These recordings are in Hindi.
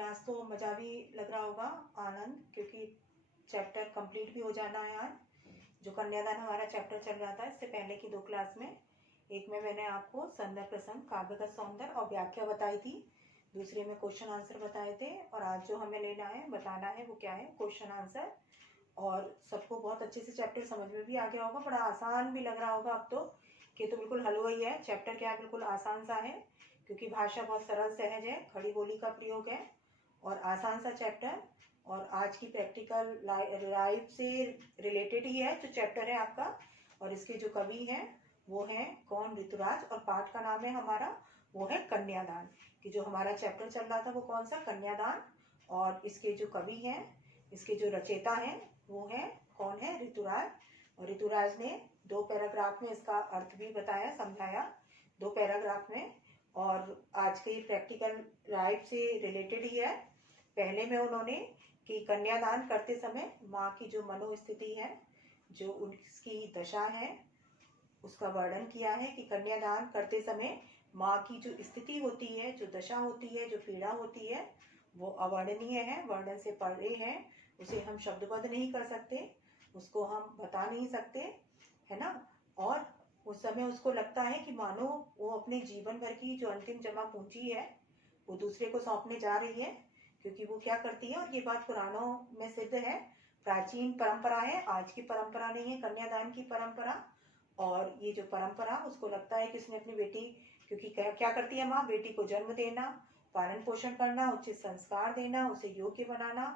आज तो मज़ा भी लग रहा होगा, आनंद, क्योंकि चैप्टर कंप्लीट भी हो जाना है आज। जो कन्यादान हमारा चैप्टर चल रहा था इससे पहले की 2 क्लास में, एक में मैंने आपको संदर्भ प्रसंग, काव्यगत सौंदर्य और व्याख्या बताई थी, दूसरे में क्वेश्चन आंसर बताए थे। और आज जो हमें लेना है, बताना है, वो क्या है, क्वेश्चन आंसर। और सबको बहुत अच्छे से चैप्टर समझ में भी आ गया होगा, बड़ा आसान भी लग रहा होगा अब तो, कि तो बिल्कुल हलवा ही है। चैप्टर क्या है, बिल्कुल आसान सा है, क्योंकि भाषा बहुत सरल सहज है, खड़ी बोली का प्रयोग है और आसान सा चैप्टर। और आज की प्रैक्टिकल लाइफ से रिलेटेड ही है जो चैप्टर है आपका। और इसके जो कवि हैं वो हैं कौन, ऋतुराज। और पाठ का नाम है हमारा वो है कन्यादान, कि जो हमारा चैप्टर चल रहा था वो कौन सा, कन्यादान। और इसके जो कवि हैं, इसके जो रचयिता हैं वो हैं कौन है, ऋतुराज। और ऋतुराज ने 2 पैराग्राफ में इसका अर्थ भी बताया, समझाया 2 पैराग्राफ में। और आज के प्रैक्टिकल लाइफ से रिलेटेड ही है। पहले में उन्होंने कि कन्यादान करते समय माँ की जो मनोस्थिति है, जो उसकी दशा है, उसका वर्णन किया है कि कन्यादान करते समय माँ की जो स्थिति होती है, जो दशा होती है, जो पीड़ा होती है, वो अवर्णनीय है, वर्णन से परे है। उसे हम शब्दबद्ध नहीं कर सकते, उसको हम बता नहीं सकते, है ना। और उस समय उसको लगता है कि मानो वो अपने जीवन भर की जो अंतिम जमा पूंजी है वो दूसरे को सौंपने जा रही है। क्योंकि वो क्या करती है, और ये बात पुराणों में सिद्ध है, प्राचीन परंपरा है, आज की परंपरा नहीं है कन्यादान की परंपरा। और ये जो परंपरा, उसको लगता है कि उसने अपनी बेटी, क्योंकि क्या करती है माँ, बेटी को जन्म देना, पालन पोषण करना, उचित संस्कार देना, उसे योग्य बनाना,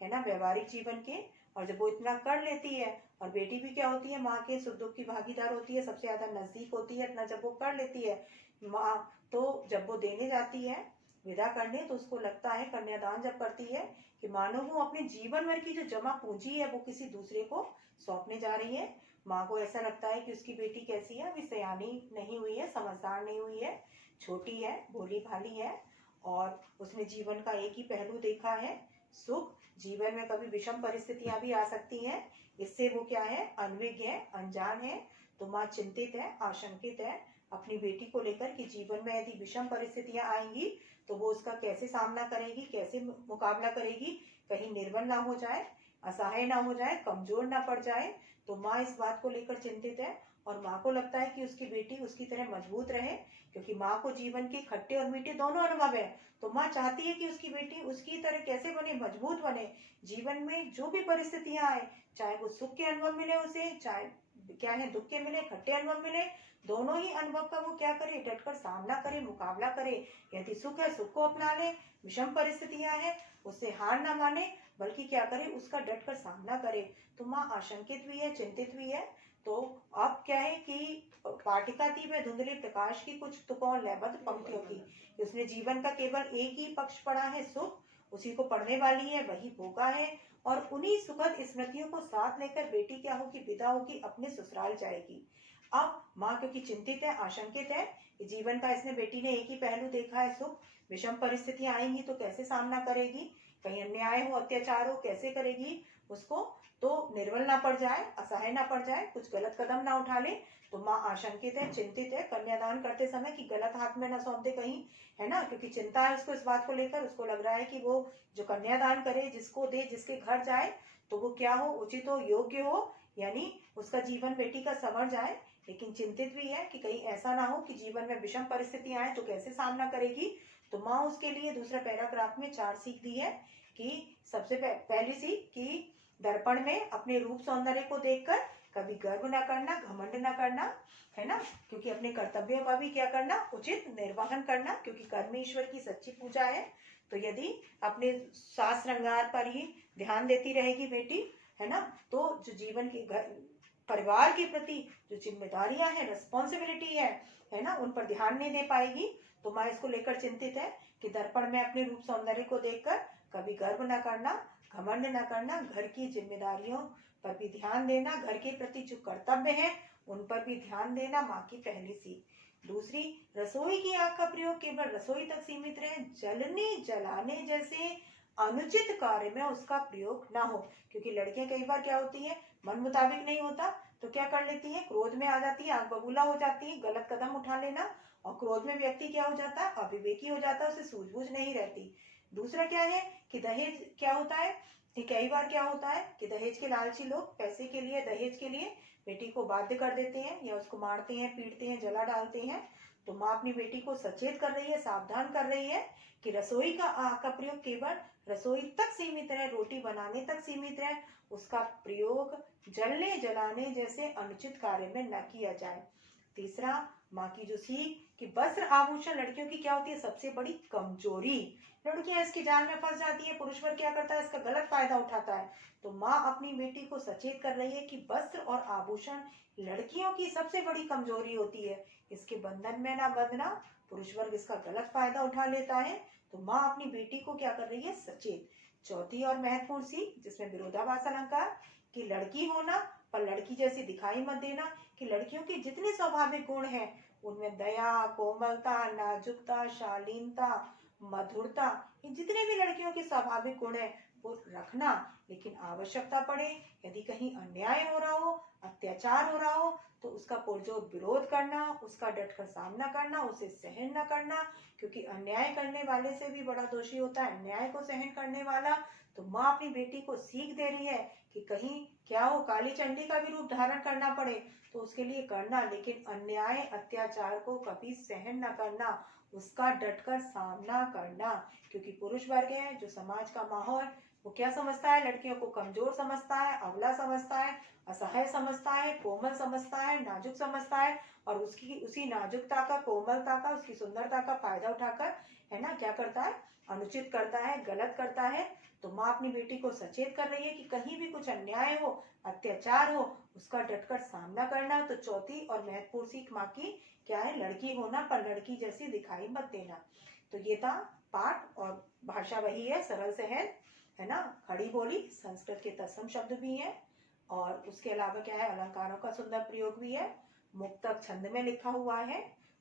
है ना, व्यवहारिक जीवन के। और जब वो इतना कर लेती है, और बेटी भी क्या होती है, माँ के सुख दुख की भागीदार होती है, सबसे ज्यादा नजदीक होती है, इतना जब वो कर लेती है माँ, तो जब वो देने जाती है विदा करने, तो उसको लगता है, कन्यादान जब करती है, कि मानो वो अपने जीवन भर की जो जमा पूंजी है वो किसी दूसरे को सौंपने जा रही है। माँ को ऐसा लगता है कि उसकी बेटी कैसी है, अभी सयानी नहीं हुई है, समझदार नहीं हुई है, छोटी है, भोली भाली है, और उसने जीवन का एक ही पहलू देखा है, सुख। जीवन में कभी विषम परिस्थितियां भी आ सकती हैं, इससे वो क्या है, अनभिज्ञ है, अनजान है। तो माँ चिंतित है, आशंकित है अपनी बेटी को लेकर कि जीवन में यदि विषम परिस्थितियां आएंगी तो वो उसका कैसे सामना करेगी, कैसे मुकाबला करेगी, कहीं निर्बल ना हो जाए, असहाय ना हो जाए, कमजोर ना पड़ जाए। तो माँ इस बात को लेकर चिंतित है। और माँ को लगता है कि उसकी बेटी उसकी तरह मजबूत रहे, क्योंकि माँ को जीवन के खट्टे और मीठे दोनों अनुभव है। तो माँ चाहती है कि उसकी बेटी उसकी तरह कैसे बने, मजबूत बने, जीवन में जो भी परिस्थितियां आए, चाहे वो सुख के अनुभव मिले उसे, चाहे क्या है दुख के मिले, खट्टे अनुभव मिले, दोनों ही अनुभव का वो क्या करे, डटकर सामना करे, मुकाबला करे। यदि सुख है, सुख को अपना ले, विषम परिस्थितियां हैं, उससे हार ना माने, बल्कि क्या करे, उसका डटकर सामना करे। तो माँ आशंकित भी है, चिंतित भी है। तो अब क्या है कि वाटिका थी वह धुंधले प्रकाश की, कुछ तुकों लयबद्ध पंक्तियों की। उसने जीवन का केवल एक ही पक्ष पढ़ा है, सुख, उसी को पढ़ने वाली है, वही भोगा है। और उन्हीं सुखद स्मृतियों को साथ लेकर बेटी क्या होगी, विदा होगी, अपने ससुराल जाएगी। अब माँ क्योंकि चिंतित है, आशंकित है कि जीवन का इसने बेटी ने एक ही पहलू देखा है, सुख, विषम परिस्थितियां आएंगी तो कैसे सामना करेगी, कहीं अन्याय हो, अत्याचार हो, कैसे करेगी उसको, तो निर्बल ना पड़ जाए, असहाय ना पड़ जाए, कुछ गलत कदम ना उठा ले। तो माँ आशंकित है, चिंतित है कन्यादान करते समय कि गलत हाथ में ना सौंप दे कहीं, है ना, क्योंकि चिंता है उसको इस बात को लेकर। उसको लग रहा है कि वो जो कन्यादान करे, जिसको दे, जिसके घर जाए, तो वो क्या हो, उचित हो, योग्य हो, यानी उसका जीवन बेटी का संवर जाए। लेकिन चिंतित भी है कि कहीं ऐसा ना हो कि जीवन में विषम परिस्थितियां आए तो कैसे सामना करेगी। तो माँ उसके लिए दूसरा पैराग्राफ में 4 सीख दी है। कि सबसे पहली सीख कि दर्पण में अपने रूप सौंदर्य को देखकर कभी गर्व ना करना, घमंड ना करना, है ना, क्योंकि अपने कर्तव्यों का भी क्या करना, उचित निर्वहन करना, क्योंकि कर्म ईश्वर की सच्ची पूजा है। तो यदि अपने सास श्रृंगार पर ही ध्यान देती रहेगी बेटी, है ना, तो जो जीवन की परिवार के प्रति जो जिम्मेदारियां हैं, रिस्पॉन्सिबिलिटी है ना, उन पर ध्यान नहीं दे पाएगी। तो माँ इसको लेकर चिंतित है कि दर्पण में अपने रूप सौंदर्य को देखकर कभी गर्व न करना, घमंड न करना, घर की जिम्मेदारियों पर भी ध्यान देना, घर के प्रति जो कर्तव्य है उन पर भी ध्यान देना, माँ की पहली सीख। दूसरी, रसोई की आग का प्रयोग केवल रसोई तक सीमित रहे, जलने जलाने जैसे अनुचित कार्य में उसका प्रयोग ना हो। क्योंकि लड़कियां कई बार क्या होती है, मन मुताबिक नहीं होता तो क्या कर लेती है, क्रोध में आ जाती है, आग बबूला हो जाती है, गलत कदम उठा लेना। और क्रोध में व्यक्ति क्या हो जाता है, अविवेकी हो जाता है, उसे सूझबूझ नहीं रहती। दूसरा क्या है कि दहेज क्या होता है कि कई बार क्या होता है कि दहेज के लालची लोग पैसे के लिए, दहेज के लिए बेटी को बाध्य कर देते हैं या उसको मारते हैं, पीटते हैं, जला डालते हैं। तो माँ अपनी बेटी को सचेत कर रही है, सावधान कर रही है कि रसोई का आग का प्रयोग केवल रसोई तक सीमित रहे, रोटी बनाने तक सीमित रहे, उसका प्रयोग जलने जलाने जैसे अनुचित कार्य में न किया जाए। तीसरा, माँ की जो सीख कि वस्त्र आभूषण लड़कियों की क्या होती है सबसे बड़ी कमजोरी। लड़कियां इसकी जाल में फंस जाती है, पुरुष वर्ग क्या करता है इसका गलत फायदा उठाता है। तो माँ अपनी बेटी को सचेत कर रही है कि वस्त्र और आभूषण लड़कियों की सबसे बड़ी कमजोरी होती है, इसके बंधन में ना बंधना, पुरुष वर्ग इसका गलत फायदा उठा लेता है। तो माँ अपनी बेटी को क्या कर रही है सचेत। चौथी और महत्वपूर्ण सीख जिसमें विरोधाभास अलंकार कि लड़की होना पर लड़की जैसी दिखाई मत देना, कि लड़कियों के जितने स्वाभाविक गुण हैं उनमें दया, कोमलता, नाजुकता, शालीनता, मधुरता, ये जितने भी लड़कियों के स्वाभाविक गुण है वो रखना, लेकिन आवश्यकता पड़े यदि कहीं अन्याय हो रहा हो, अत्याचार हो रहा हो तो उसका पुरजोर विरोध करना, उसका डटकर सामना करना, उसे सहन न करना, क्योंकि अन्याय करने वाले से भी बड़ा दोषी होता है अन्याय को सहन करने वाला। तो माँ अपनी बेटी को सीख दे रही है कि कहीं क्या हो काली चंडी का भी रूप धारण करना पड़े तो उसके लिए करना, लेकिन अन्याय अत्याचार को कभी सहन न करना, उसका डटकर सामना करना। क्योंकि पुरुष वर्ग है जो समाज का माहौल वो क्या समझता है, लड़कियों को कमजोर समझता है, अबला समझता है, असहाय समझता है, कोमल समझता है, नाजुक समझता है, और उसकी उसी नाजुकता का, कोमलता का, उसकी सुंदरता का फायदा उठाकर है ना क्या करता है, अनुचित करता है, गलत करता है। तो माँ अपनी बेटी को सचेत कर रही है कि कहीं भी कुछ अन्याय हो, अत्याचार हो, उसका डटकर सामना करना। तो चौथी और महत्वपूर्ण सीख माँ की क्या है, लड़की होना पर लड़की जैसी दिखाई मत देना। तो ये था पाठ, और भाषा वही है, सरल सहज है ना, खड़ी बोली, संस्कृत के तत्सम शब्द भी हैं, और उसके अलावा क्या है, अलंकारों का सुंदर प्रयोग भी है, मुक्तक छंद में लिखा हुआ है।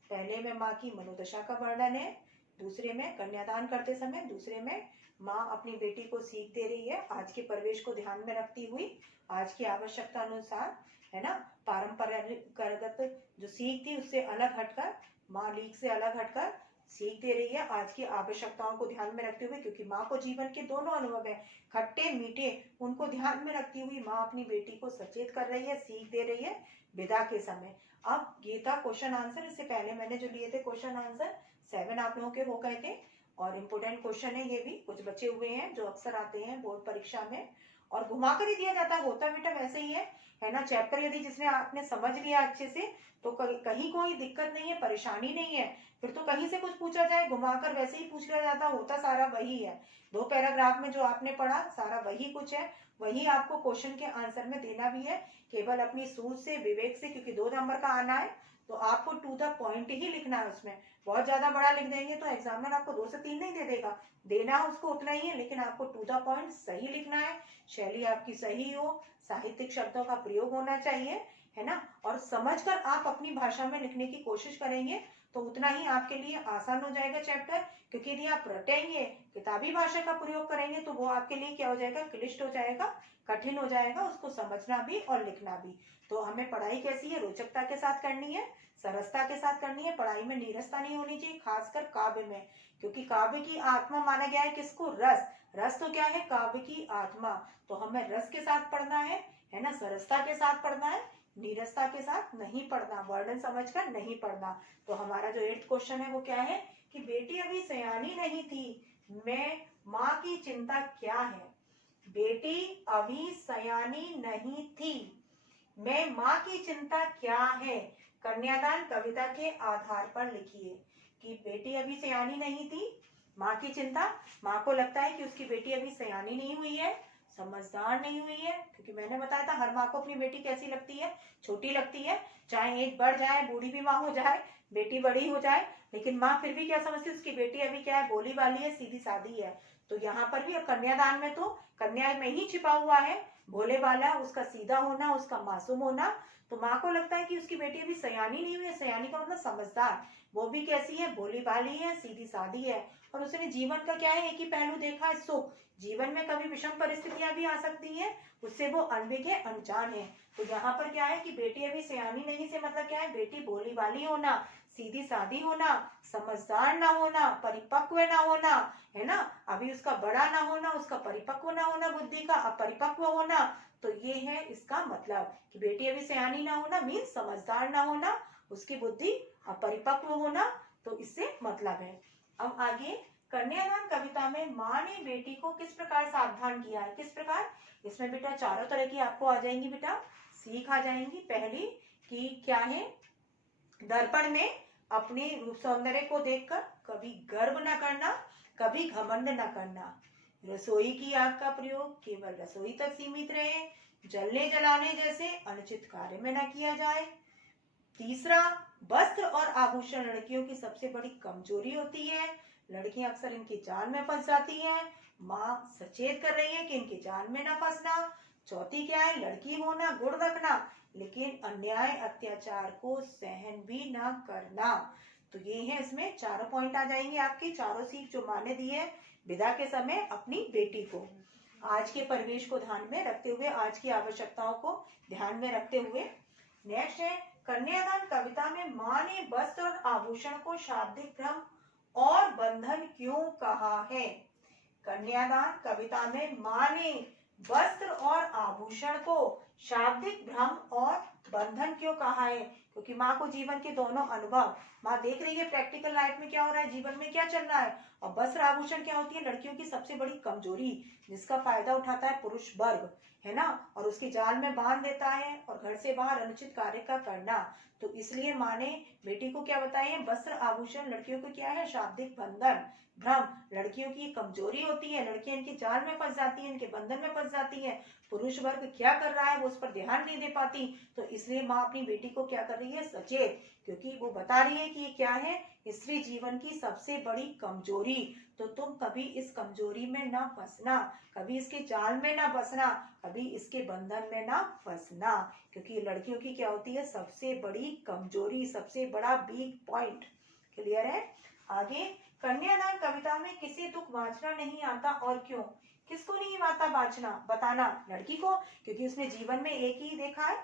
पहले में माँ की मनोदशा का वर्णन है, दूसरे में कन्यादान करते समय, दूसरे में माँ अपनी बेटी को सीख दे रही है आज के परिवेश को ध्यान में रखती हुई, आज की आवश्यकता अनुसार है ना, परंपरागत जो सीख थी उससे अलग हटकर, माँ लीक से अलग हटकर सीख दे रही है आज की आवश्यकताओं को ध्यान में रखते हुए, क्योंकि माँ को जीवन के दोनों अनुभव है, खट्टे मीठे, उनको ध्यान में रखती हुई माँ अपनी बेटी को सचेत कर रही है, सीख दे रही है विदा के समय। अब ये था क्वेश्चन आंसर। इससे पहले मैंने जो लिए थे क्वेश्चन आंसर 7 आप लोगों के हो गए थे, और इम्पोर्टेंट क्वेश्चन है ये भी, कुछ बचे हुए हैं जो अक्सर आते हैं बोर्ड परीक्षा में, और घुमा कर ही दिया जाता है, होता बेटा वैसे ही है ना। चैप्टर यदि जिसने आपने समझ लिया अच्छे से तो कहीं कोई दिक्कत नहीं है, परेशानी नहीं है, फिर तो कहीं से कुछ पूछा जाए घुमाकर वैसे ही पूछ लिया जाता, होता सारा वही है। 2 पैराग्राफ में जो आपने पढ़ा सारा वही कुछ है, वही आपको क्वेश्चन के आंसर में देना भी है, केवल अपनी सूझ से, विवेक से, क्योंकि 2 नंबर का आना है तो आपको टू द पॉइंट ही लिखना है। उसमें बहुत ज्यादा बड़ा लिख देंगे तो एग्जामिनर आपको 2 से 3 नहीं दे देगा, देना उसको उतना ही है, लेकिन आपको टू द पॉइंट सही लिखना है, शैली आपकी सही हो, साहित्यिक शब्दों का प्रयोग होना चाहिए है ना, और समझकर आप अपनी भाषा में लिखने की कोशिश करेंगे तो उतना ही आपके लिए आसान हो जाएगा चैप्टर। क्योंकि यदि आप रटेंगे, किताबी भाषा का प्रयोग करेंगे तो वो आपके लिए क्या हो जाएगा, क्लिष्ट हो जाएगा, कठिन हो जाएगा, उसको समझना भी और लिखना भी। तो हमें पढ़ाई कैसी है, रोचकता के साथ करनी है, सरसता के साथ करनी है, पढ़ाई में नीरसता नहीं होनी चाहिए, खासकर काव्य में, क्योंकि काव्य की आत्मा माना गया है किसको, रस। रस तो क्या है, काव्य की आत्मा, तो हमें रस के साथ पढ़ना है ना, सरसता के साथ पढ़ना है, नीरसता के साथ नहीं पढ़ना, वर्णन समझकर नहीं पढ़ना। तो हमारा जो 8th क्वेश्चन है वो क्या है कि बेटी अभी सयानी नहीं थी, मैं माँ की चिंता क्या है। बेटी अभी सयानी नहीं थी, मैं माँ की चिंता क्या है, कन्यादान कविता के आधार पर लिखिए। कि बेटी अभी सयानी नहीं थी, माँ की चिंता, माँ को लगता है कि उसकी बेटी अभी सयानी नहीं हुई है, समझदार नहीं हुई है, क्योंकि मैंने बताया था हर माँ को अपनी बेटी कैसी लगती है, छोटी लगती है, चाहे एज बढ़ जाए, बूढ़ी भी माँ हो जाए, बेटी बड़ी हो जाए, लेकिन माँ फिर भी क्या समझती है, उसकी बेटी अभी क्या है, भोली वाली है, सीधी सादी है। तो यहाँ पर भी, और कन्यादान में तो कन्या में ही छिपा हुआ है भोले वाला, उसका सीधा होना, उसका मासूम होना। तो माँ को लगता है कि उसकी बेटी अभी सयानी नहीं हुई है, सयानी का मतलब समझदार, वो भी कैसी है, भोली भाली है, सीधी सादी है, और उसने जीवन का क्या है, एक ही पहलू देखा है, सुख। जीवन में कभी विषम परिस्थितियां भी आ सकती हैं, उससे वो अनभिज्ञ है, अनजान है। तो यहाँ पर क्या है कि बेटी अभी सयानी नहीं से मतलब क्या है, बेटी भोली भाली होना, सीधी सादी होना, समझदार ना होना, परिपक्व ना होना, है ना, अभी उसका बड़ा ना होना, उसका परिपक्व ना होना, बुद्धि का अपरिपक्व होना। तो ये है इसका मतलब कि बेटी अभी सयानी ना होना मीन समझदार ना होना, उसकी बुद्धि अपरिपक्व होना। तो इससे मतलब है। अब आगे, कन्यादान कविता में माँ ने बेटी को किस प्रकार सावधान किया है, किस प्रकार। इसमें बेटा चारों तरह की आपको आ जाएंगी बेटा सीख आ जाएंगी। पहली कि क्या है, दर्पण में अपने रूप सौंदर्य को देखकर कभी गर्व न करना, कभी घमंड न करना। रसोई की आग का प्रयोग केवल रसोई तक सीमित रहे, जलने जलाने जैसे अनुचित कार्य में न किया जाए। तीसरा, वस्त्र और आभूषण लड़कियों की सबसे बड़ी कमजोरी होती है, लड़कियां अक्सर इनके जाल में फंस जाती हैं। माँ सचेत कर रही है कि इनके जाल में ना फंसना। चौथी क्या है, लड़की होना गुण रखना, लेकिन अन्याय अत्याचार को सहन भी ना करना। तो ये है, इसमें चारों पॉइंट आ जाएंगे आपकी, चारों सीख जो माँ ने दी है विदा के समय अपनी बेटी को, आज के परिवेश को ध्यान में रखते हुए, आज की आवश्यकताओं को ध्यान में रखते हुए। नेक्स्ट है, कन्यादान कविता में माँ ने वस्त्र और आभूषण को शाब्दिक भ्रम और बंधन क्यों कहा है। कन्यादान कविता में माँ ने वस्त्र और आभूषण को शाब्दिक भ्रम और बंधन क्यों कहा है, क्योंकि माँ को जीवन के दोनों अनुभव, माँ देख रही है प्रैक्टिकल लाइफ में क्या हो रहा है, जीवन में क्या चल रहा है। और वस्त्र आभूषण क्या होती है, लड़कियों की सबसे बड़ी कमजोरी, जिसका फायदा उठाता है पुरुष वर्ग, है ना, और उसकी जाल में बांध देता है और घर से बाहर अनुचित कार्य का करना। तो इसलिए माँ ने बेटी को क्या बताया है, वस्त्र आभूषण लड़कियों को क्या है, शाब्दिक बंधन भ्रम लड़कियों की कमजोरी होती है, लड़कियां इनके जाल में फंस जाती हैं, इनके बंधन में फंस जाती हैं। पुरुष वर्ग क्या कर रहा है वो उस पर ध्यान नहीं दे पाती। तो इसलिए माँ अपनी बेटी को क्या कर रही है, सचेत, क्योंकि वो बता रही है कि ये क्या है, स्त्री जीवन की सबसे बड़ी कमजोरी। तो तुम कभी इस कमजोरी में ना फंसना, कभी इसके जाल में ना फंसना, कभी इसके बंधन में ना फंसना, क्योंकि लड़कियों की क्या होती है, सबसे बड़ी कमजोरी, सबसे बड़ा वीक पॉइंट। क्लियर है। आगे, कन्यादान कविता में किसे दुख बांचना नहीं आता और क्यों। किसको नहीं आता बांचना, बताना, लड़की को, क्योंकि उसने जीवन में एक ही देखा है,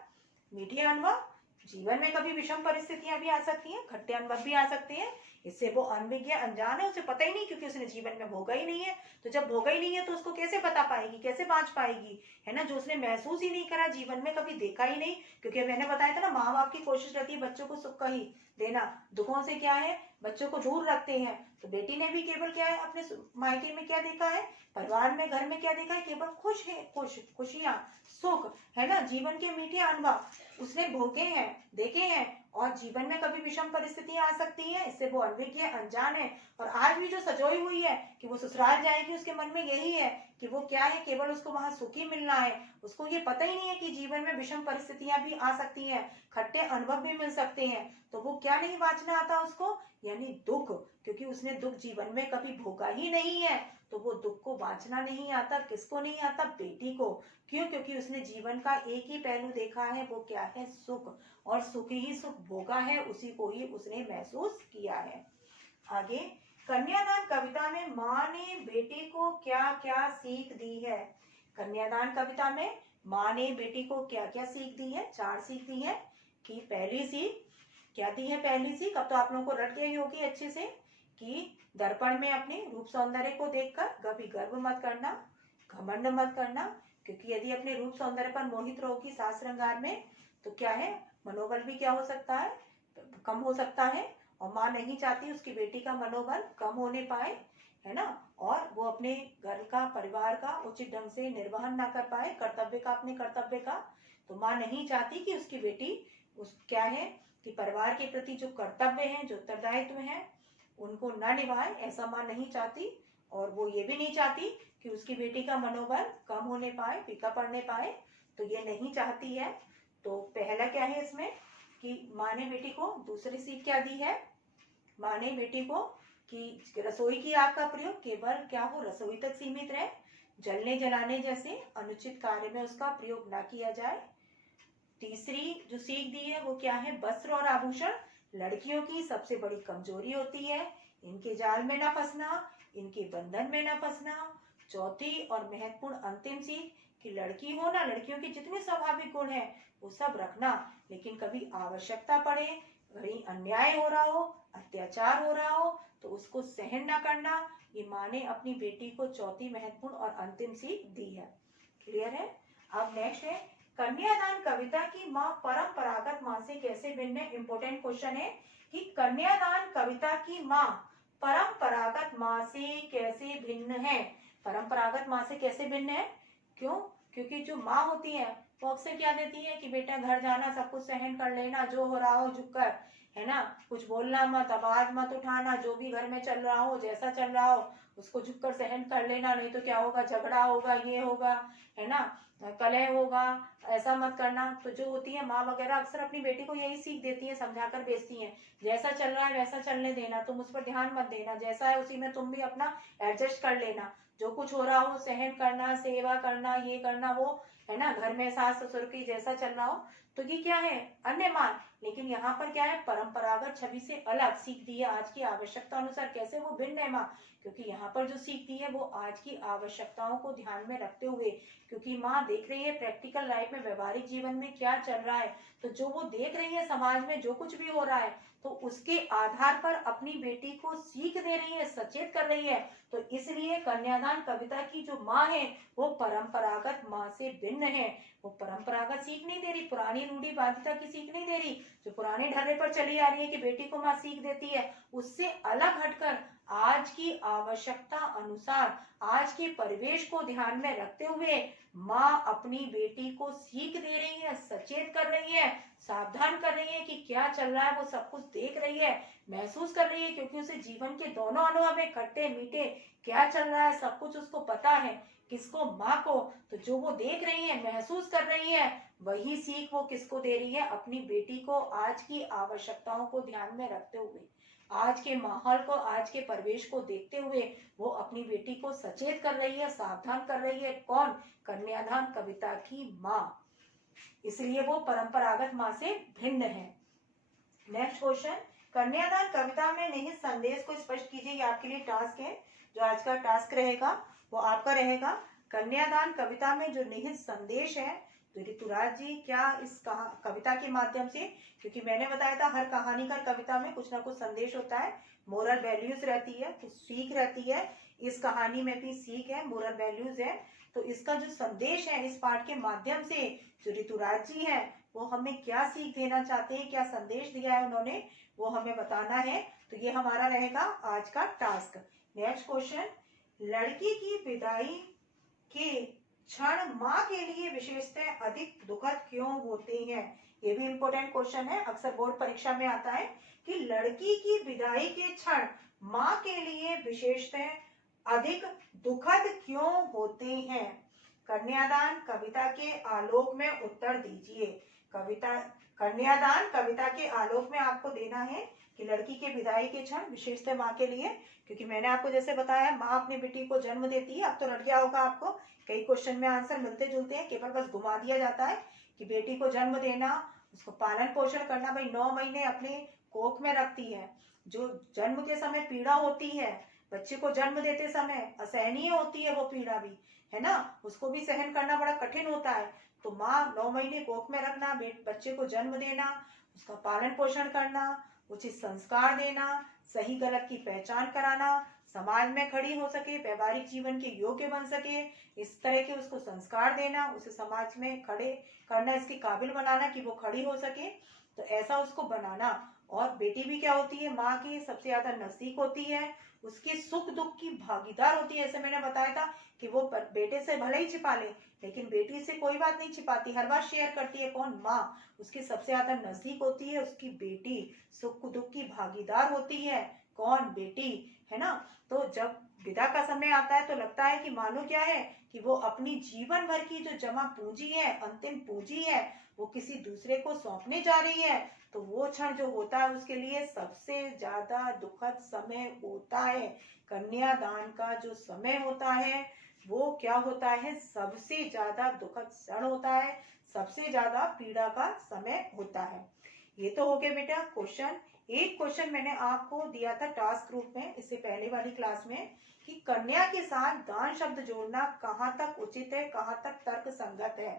मीठे अनुभव। जीवन में कभी विषम परिस्थितियां भी आ सकती हैं, खट्टे अनुभव भी आ सकते हैं, इससे वो अनभिज्ञ अनजान है, उसे पता ही नहीं, क्योंकि उसने जीवन में भोगा ही नहीं है। तो जब भोगा ही नहीं है तो उसको कैसे बता पाएगी, कैसे बांच पाएगी, है ना, जो उसने महसूस ही नहीं करा, जीवन में कभी देखा ही नहीं। क्योंकि मैंने बताया था ना, माँ बाप की कोशिश रहती है बच्चों को सुख का ही देना, दुखों से क्या है, बच्चों को दूर रखते हैं। तो बेटी ने भी केवल क्या है, अपने मायके में क्या देखा है, परिवार में, घर में क्या देखा है, केवल खुश है, खुशियां, सुख, है ना, जीवन के मीठे अनुभव उसने भोगे हैं, देखे हैं। और जीवन में कभी विषम परिस्थितियां आ सकती हैं, इससे वो अनभिज्ञ अनजान है। और आज भी जो सजोई हुई है कि वो ससुराल जाएगी, उसके मन में यही है कि वो क्या है, केवल उसको वहां सुखी मिलना है। उसको ये पता ही नहीं है कि जीवन में विषम परिस्थितियां भी आ सकती हैं, खट्टे अनुभव भी मिल सकते हैं। तो वो क्या नहीं बांचना आता उसको, यानी दुख, क्योंकि उसने दुख जीवन में कभी भोगा ही नहीं है। तो वो दुख को बांचना नहीं आता। किसको नहीं आता, बेटी को। क्यों, क्योंकि उसने जीवन का एक ही पहलू देखा है, वो क्या है, सुख, और सुख ही सुख भोगा है, उसी को ही उसने महसूस किया है। आगे, कन्यादान कविता में माँ ने बेटी को क्या क्या सीख दी है। कन्यादान कविता में माँ ने बेटी को क्या क्या सीख दी है, 4 सीख दी है। कि पहली सीख क्या दी है, पहली सीख अब तो आप लोगों को रट गई होगी अच्छे से, कि दर्पण में अपने रूप सौंदर्य को देखकर कभी गर्व मत करना, घमंड मत करना, क्योंकि यदि अपने रूप सौंदर्य पर मोहित रहोगी सास श्रृंगार में, तो क्या है, मनोबल भी क्या हो सकता है, कम हो सकता है। और माँ नहीं चाहती उसकी बेटी का मनोबल कम होने पाए, है ना, और वो अपने घर का, परिवार का उचित ढंग से निर्वहन ना कर पाए, कर्तव्य का, अपने कर्तव्य का। तो माँ नहीं चाहती कि उसकी बेटी उस क्या है, कि परिवार के प्रति जो कर्तव्य हैं, जो उत्तरदायित्व हैं, उनको ना निभाए, ऐसा माँ नहीं चाहती। और वो ये भी नहीं चाहती कि उसकी बेटी का मनोबल कम होने पाए, फीका पड़ने पाए, तो ये नहीं चाहती है। तो पहला क्या है इसमें, कि माँ ने बेटी को, दूसरी सीख क्या दी है, माँ ने बेटी को कि रसोई की आग का प्रयोग केवल क्या हो, रसोई तक सीमित रहे, जलने जलाने जैसे अनुचित कार्य में उसका प्रयोग ना किया जाए। तीसरी जो सीख दी है वो क्या है, वस्त्र और आभूषण लड़कियों की सबसे बड़ी कमजोरी होती है, इनके जाल में ना फंसना, इनके बंधन में ना फंसना। चौथी और महत्वपूर्ण अंतिम सीख कि लड़की होना, लड़कियों के जितने स्वाभाविक गुण हैं वो सब रखना, लेकिन कभी आवश्यकता पड़े, कहीं अन्याय हो रहा हो, अत्याचार हो रहा हो तो उसको सहन न करना, ये माँ ने अपनी बेटी को चौथी महत्वपूर्ण और अंतिम सीख दी है। क्लियर है। अब नेक्स्ट है, कन्यादान कविता की माँ परंपरागत माँ से कैसे भिन्न है। इंपोर्टेंट क्वेश्चन है कि कन्यादान कविता की माँ परंपरागत माँ से कैसे भिन्न है। परंपरागत माँ से कैसे भिन्न है, क्यों? क्योंकि जो माँ होती है वो अक्सर क्या देती है कि बेटा घर जाना, सब कुछ सहन कर लेना, जो हो रहा हो झुककर, है ना, कुछ बोलना मत, आवाज मत उठाना, जो भी घर में चल रहा हो, जैसा चल रहा हो उसको झुककर सहन कर लेना, नहीं तो क्या होगा, झगड़ा होगा, ये होगा, है ना, कलह होगा, ऐसा मत करना। तो जो होती है माँ वगैरह अक्सर अपनी बेटी को यही सीख देती है, समझाकर भेजती हैं, जैसा चल रहा है वैसा चलने देना, तुम उस पर ध्यान मत देना, जैसा है उसी में तुम भी अपना एडजस्ट कर लेना, जो कुछ हो रहा हो सहन करना, सेवा करना, ये करना वो, है ना, घर में सास ससुर की जैसा चल रहा हो। तो ये क्या है, अन्य मान। लेकिन यहाँ पर क्या है, परंपरागत छवि से अलग सीख दी है, आज की आवश्यकता अनुसार। कैसे वो भिन्न है माँ, क्योंकि यहाँ पर जो सीख दी है वो आज की आवश्यकताओं को ध्यान में रखते हुए, क्योंकि माँ देख रही है प्रैक्टिकल लाइफ में, व्यवहारिक जीवन में क्या चल रहा है, तो जो वो देख रही है समाज में जो कुछ भी हो रहा है, तो उसके आधार पर अपनी बेटी को सीख दे रही है, सचेत कर रही है। तो इसलिए कन्यादान कविता की जो माँ है वो परंपरागत माँ से भिन्न है। वो परंपरागत सीख नहीं दे रही, पुरानी रूढ़ी बाध्यता की सीख नहीं दे रही, जो पुराने ढर्रे पर चली आ रही है कि बेटी को माँ सीख देती है, उससे अलग हटकर आज की आवश्यकता अनुसार, आज के परिवेश को ध्यान में रखते हुए माँ अपनी बेटी को सीख दे रही है, सचेत कर रही है, सावधान कर रही है कि क्या चल रहा है, वो सब कुछ देख रही है, महसूस कर रही है, क्योंकि उसे जीवन के दोनों अनुभव में खट्टे मीठे क्या चल रहा है सब कुछ उसको पता है। किसको, माँ को। तो जो वो देख रही है, महसूस कर रही है, वही सीख वो किसको दे रही है, अपनी बेटी को, आज की आवश्यकताओं को ध्यान में रखते हुए, आज के माहौल को, आज के परिवेश को देखते हुए वो अपनी बेटी को सचेत कर रही है, सावधान कर रही है। कौन? कन्यादान कविता की माँ। इसलिए वो परंपरागत माँ से भिन्न है। नेक्स्ट क्वेश्चन, कन्यादान कविता में निहित संदेश को स्पष्ट कीजिए। ये आपके लिए टास्क है, जो आज का टास्क रहेगा वो आपका रहेगा। कन्यादान कविता में जो निहित संदेश है, तो ऋतुराज जी क्या इस कविता के माध्यम से, क्योंकि मैंने बताया था हर कहानीकार कविता में कुछ ना कुछ संदेश होता है, मोरल वैल्यूज रहती है, कुछ सीख रहती है। इस कहानी में भी सीख है, मोरल वैल्यूज है। तो इसका जो संदेश है इस पाठ के माध्यम से, जो ऋतुराज जी है वो हमें क्या सीख देना चाहते हैं, क्या संदेश दिया है उन्होंने, वो हमें बताना है। तो ये हमारा रहेगा आज का टास्क। नेक्स्ट क्वेश्चन, लड़की की विदाई के क्षण माँ के लिए विशेषतः अधिक दुखद क्यों होते हैं। ये भी इंपॉर्टेंट क्वेश्चन है, अक्सर बोर्ड परीक्षा में आता है कि लड़की की विदाई के क्षण माँ के लिए विशेषतः अधिक दुखद क्यों होते हैं। कन्यादान कविता के आलोक में उत्तर दीजिए। कविता, कन्यादान कविता के आलोक में आपको देना है कि लड़की के विदाई के क्षण विशेषतः माँ के लिए, क्योंकि मैंने आपको जैसे बताया माँ अपनी बेटी को जन्म देती है। अब तो रट गया होगा आपको, कई क्वेश्चन में आंसर मिलते जुलते हैं, केवल बस घुमा दिया जाता है कि बेटी को जन्म देना, उसको पालन पोषण करना। भाई 9 महीने अपने कोख में रखती है, जो जन्म के समय पीड़ा होती है, बच्चे को जन्म देते समय असहनीय होती है वो पीड़ा भी, है ना, उसको भी सहन करना बड़ा कठिन होता है। तो माँ 9 महीने कोख में रखना, बच्चे को जन्म देना, उसका पालन पोषण करना, उचित संस्कार देना, सही गलत की पहचान कराना, समाज में खड़ी हो सके, व्यवहारिक जीवन के योग्य बन सके, इस तरह के उसको संस्कार देना, उसे समाज में खड़े करना, इसके काबिल बनाना कि वो खड़ी हो सके, तो ऐसा उसको बनाना। और बेटी भी क्या होती है, माँ की सबसे ज्यादा नजदीक होती है, उसके सुख दुख की भागीदार होती है। ऐसे मैंने बताया था कि वो बेटे से भले ही छिपा ले, लेकिन बेटी से कोई बात नहीं छिपाती, हर बात शेयर करती है। कौन? माँ। उसकी सबसे ज्यादा नजदीक होती है उसकी बेटी, सुख दुख की भागीदार होती है। कौन? बेटी, है ना। तो जब विदा का समय आता है तो लगता है कि मानो क्या है कि वो अपनी जीवन भर की जो जमा पूंजी है, अंतिम पूंजी है, वो किसी दूसरे को सौंपने जा रही है। तो वो क्षण जो होता है उसके लिए सबसे ज्यादा दुखद समय होता है। कन्यादान का जो समय होता है वो क्या होता है, सबसे ज्यादा दुखद क्षण होता है, सबसे ज्यादा पीड़ा का समय होता है। ये तो हो गया बेटा क्वेश्चन। एक क्वेश्चन मैंने आपको दिया था टास्क ग्रुप में इससे पहले वाली क्लास में कि कन्या के साथ दान शब्द जोड़ना कहाँ तक उचित है, कहाँ तक तर्क संगत है।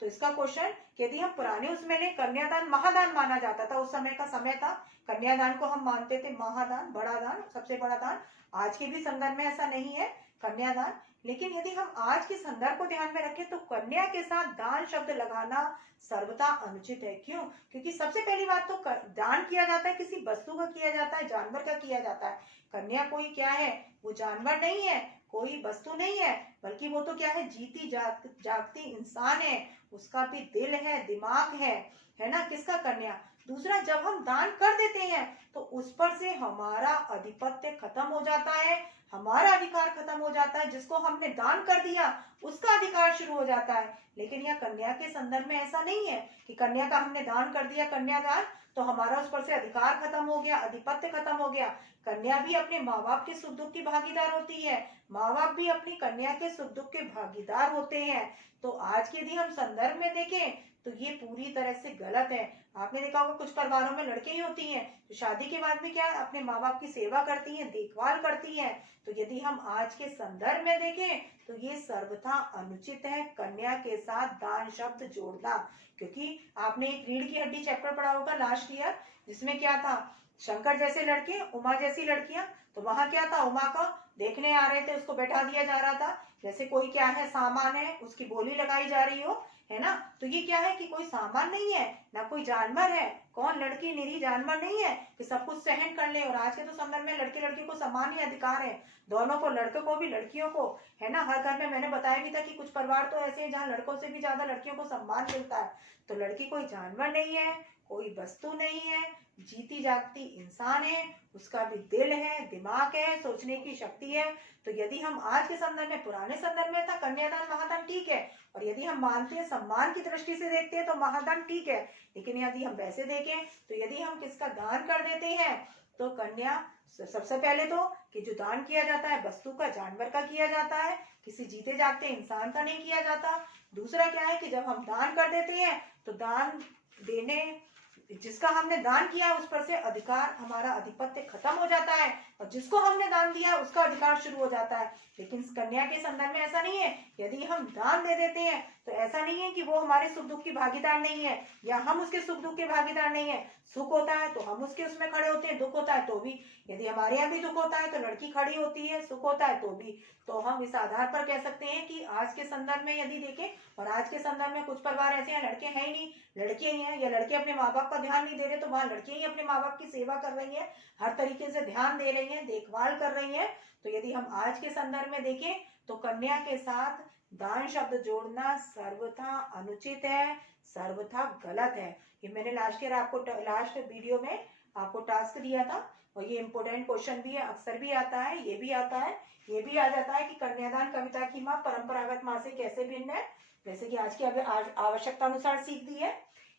तो इसका क्वेश्चन, यदि हम पुराने उसमें ले, कन्यादान महादान माना जाता था, उस समय का समय था, कन्यादान को हम मानते थे महादान, बड़ा दान, सबसे बड़ा दान। आज के भी संदर्भ में ऐसा नहीं है कन्यादान, लेकिन यदि हम आज के संदर्भ को ध्यान में रखें तो कन्या के साथ दान शब्द लगाना सर्वथा अनुचित है। क्यों? क्योंकि सबसे पहली बात तो दान किया जाता है किसी वस्तु का किया जाता है, जानवर का किया जाता है। कन्या कोई क्या है? वो जानवर नहीं है, कोई वस्तु नहीं है, बल्कि वो तो क्या है? जीती जागती इंसान है, उसका भी दिल है, दिमाग है ना? किसका? कन्या। दूसरा, जब हम दान कर देते हैं तो उस पर से हमारा अधिपत्य खत्म हो जाता है, हमारा अधिकार खत्म हो जाता है। जिसको हमने दान कर दिया उसका अधिकार शुरू हो जाता है। लेकिन यह कन्या के संदर्भ में ऐसा नहीं है कि कन्या का हमने दान कर दिया, कन्यादान, तो हमारा उस पर से अधिकार खत्म हो गया, अधिपत्य खत्म हो गया। कन्या भी अपने माँ बाप के सुख दुख की भागीदार होती है, माँ बाप भी अपनी कन्या के सुख दुख के भागीदार होते हैं। तो आज के यदि हम संदर्भ में देखें तो ये पूरी तरह से गलत है। आपने देखा होगा कुछ परिवारों में लड़के ही होती हैं तो शादी के बाद भी क्या अपने माँ बाप की सेवा करती हैं, देखभाल करती हैं। तो यदि हम आज के संदर्भ में देखें तो ये सर्वथा अनुचित है कन्या के साथ दान शब्द जोड़ना। क्योंकि आपने एक रीढ़ की हड्डी चैप्टर पढ़ा होगा लास्ट ईयर, जिसमें क्या था? शंकर जैसे लड़के, उमा जैसी लड़कियां। तो वहां क्या था? उमा का देखने आ रहे थे, उसको बैठा दिया जा रहा था जैसे कोई क्या है सामान है, उसकी बोली लगाई जा रही हो, है ना? तो ये क्या है कि कोई सामान नहीं है, ना कोई जानवर है। कौन? लड़की निरी जानवर नहीं है कि सब कुछ सहन कर ले। और आज के तो संदर्भ में लड़के लड़की को समान ही अधिकार है, दोनों को, लड़के को भी लड़कियों को, है ना? हर घर में मैंने बताया भी था कि कुछ परिवार तो ऐसे हैं जहाँ लड़कों से भी ज्यादा लड़कियों को सम्मान मिलता है। तो लड़की कोई जानवर नहीं है, कोई वस्तु नहीं है, जीती जागती इंसान है, उसका भी दिल है, दिमाग है, सोचने की शक्ति है। तो यदि हम आज के संदर्भ में, पुराने संदर्भ में था कन्यादान महादान ठीक है, और यदि हम मानते हैं सम्मान की दृष्टि से देखते हैं तो महादान ठीक है। लेकिन यदि हम वैसे देखें तो यदि हम किसका दान कर देते हैं तो कन्या, सबसे पहले तो कि जो दान किया जाता है वस्तु का, जानवर का किया जाता है, किसी जीते जागते इंसान का नहीं किया जाता। दूसरा क्या है कि जब हम दान कर देते हैं तो दान देने, जिसका हमने दान किया उस पर से अधिकार, हमारा अधिपत्य खत्म हो जाता है, और जिसको हमने दान दिया उसका अधिकार शुरू हो जाता है। लेकिन कन्या के संदर्भ में ऐसा नहीं है। यदि हम दान दे देते हैं तो ऐसा नहीं है कि वो हमारे सुख दुख की भागीदार नहीं है, या हम उसके सुख दुख के भागीदार नहीं है। सुख होता है तो हम उसके उसमें खड़े होते हैं, दुख होता है तो भी। यदि हमारे यहाँ भी दुख होता है तो लड़की खड़ी होती है, सुख होता है तो भी। तो हम इस आधार पर कह सकते हैं कि आज के संदर्भ में यदि देखें, और आज के संदर्भ में कुछ परिवार ऐसे हैं लड़के हैं ही नहीं, लड़के ही हैं, या लड़के अपने माँ बाप का ध्यान नहीं दे रहे, तो वहां लड़कियां ही अपने माँ बाप की सेवा कर रही हैं, हर तरीके से ध्यान दे रही हैं, देखभाल कर रही हैं। तो यदि हम आज के संदर्भ में देखें तो कन्या के साथ दान शब्द जोड़ना सर्वथा अनुचित है, सर्वथा गलत है। ये मैंने लास्ट ईयर आपको, लास्ट वीडियो में आपको टास्क दिया था, और ये इंपोर्टेंट क्वेश्चन भी है, अक्सर भी आता है, ये भी आता है, ये भी आ जाता है कि कन्यादान कविता की माँ परंपरागत माँ से कैसे भिन्न है। जैसे कि आज की आवश्यकता अनुसार सीख दी है,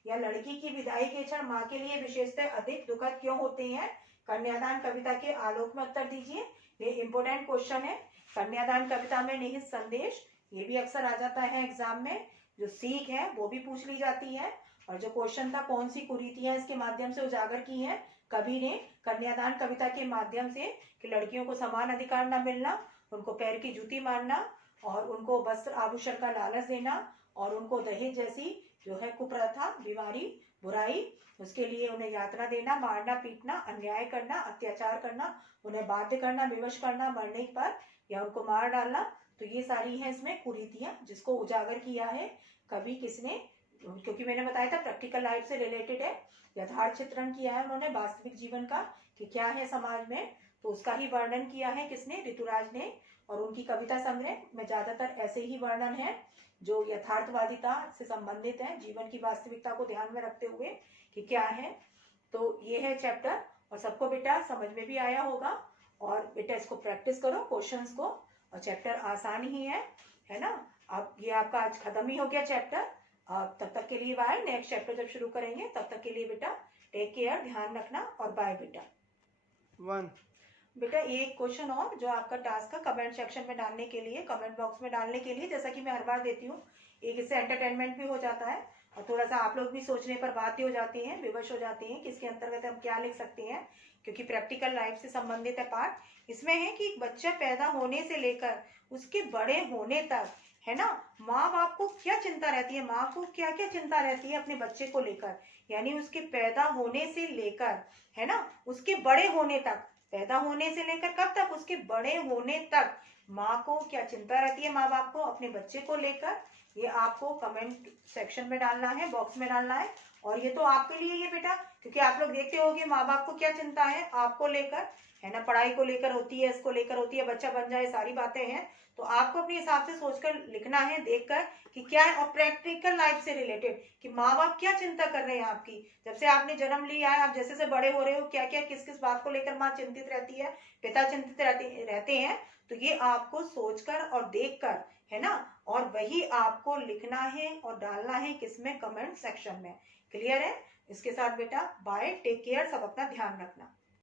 या लड़की की विदाई के क्षण माँ के लिए विशेषतः अधिक दुखद क्यों होते हैं, कन्यादान कविता के आलोक में उत्तर दीजिए। ये इंपोर्टेंट क्वेश्चन है। कन्यादान कविता में निहित संदेश, ये भी अक्सर आ जाता है एग्जाम में। जो सीख है वो भी पूछ ली जाती है। और जो क्वेश्चन था कौन सी कुरीतियां इसके माध्यम से उजागर की हैं कवि ने कन्यादान कविता के माध्यम से, कि लड़कियों को समान अधिकार न मिलना, उनको पैर की जूती मारना, और उनको वस्त्र आभूषण का लालच देना, और उनको दहेज जैसी जो है कुप्रथा, बीमारी, बुराई, उसके लिए उन्हें यातना देना, मारना पीटना, अन्याय करना, अत्याचार करना, उन्हें बाध्य करना, विवश करना मरने पर, या उनको मार डालना। तो ये सारी है इसमें कुरीतियां, जिसको उजागर किया है कवि किसने, क्योंकि मैंने बताया था प्रैक्टिकल लाइफ से रिलेटेड है, यथार्थ चित्रण किया है उन्होंने वास्तविक जीवन का कि क्या है समाज में, तो उसका ही वर्णन किया है किसने, ऋतुराज ने। और उनकी कविता संग्रह में ज्यादातर ऐसे ही वर्णन है जो यथार्थवादिता से संबंधित है, जीवन की वास्तविकता को ध्यान में रखते हुए कि क्या है। तो ये है चैप्टर, और सबको बेटा समझ में भी आया होगा। और बेटा इसको प्रैक्टिस करो क्वेश्चंस को, और चैप्टर आसान ही है ना। अब ये आपका आज खत्म ही हो गया चैप्टर। अब तब तक के लिए बाय, नेक्स्ट चैप्टर जब शुरू करेंगे तब तक के लिए बेटा टेक केयर, ध्यान रखना, और बाय बेटा। 1 बेटा एक क्वेश्चन और जो आपका टास्क का कमेंट सेक्शन में डालने के लिए, कमेंट बॉक्स में डालने के लिए, जैसा कि मैं हर बार देती हूँ, एक इससे एंटरटेनमेंट भी हो जाता है, और थोड़ा सा आप लोग भी सोचने पर बाध्य हो जाते हैं, विवश हो जाते हैं कि इसके अंतर्गत हम क्या लिख सकते हैं, क्योंकि प्रैक्टिकल लाइफ से संबंधित है पार्ट। इसमें है कि एक बच्चा पैदा होने से लेकर उसके बड़े होने तक, है ना। माँ बाप को क्या चिंता रहती है, माँ को क्या क्या चिंता रहती है अपने बच्चे को लेकर, यानी उसके पैदा होने से लेकर, है ना, उसके बड़े होने तक, पैदा होने से लेकर कब तक, उसके बड़े होने तक माँ को क्या चिंता रहती है, माँ बाप को अपने बच्चे को लेकर। ये आपको कमेंट सेक्शन में डालना है, बॉक्स में डालना है। और ये तो आपके लिए ये बेटा, क्योंकि आप लोग देखते होगे माँ बाप को क्या चिंता है आपको लेकर, है ना, पढ़ाई को लेकर होती है, इसको लेकर होती है, बच्चा बन जाए, सारी बातें हैं। तो आपको अपने हिसाब से सोचकर लिखना है, देखकर कि क्या है, और प्रैक्टिकल लाइफ से रिलेटेड कि माँ बाप क्या चिंता कर रहे हैं आपकी, जब से आपने जन्म लिया है, आप जैसे जैसे बड़े हो रहे हो, क्या क्या किस किस बात को लेकर माँ चिंतित रहती है, पिता चिंतित रहते हैं। तो ये आपको सोचकर और देखकर, है ना, और वही आपको लिखना है और डालना है किसमें, कमेंट सेक्शन में। क्लियर है। इसके साथ बेटा बाय, टेक केयर, सब अपना ध्यान रखना।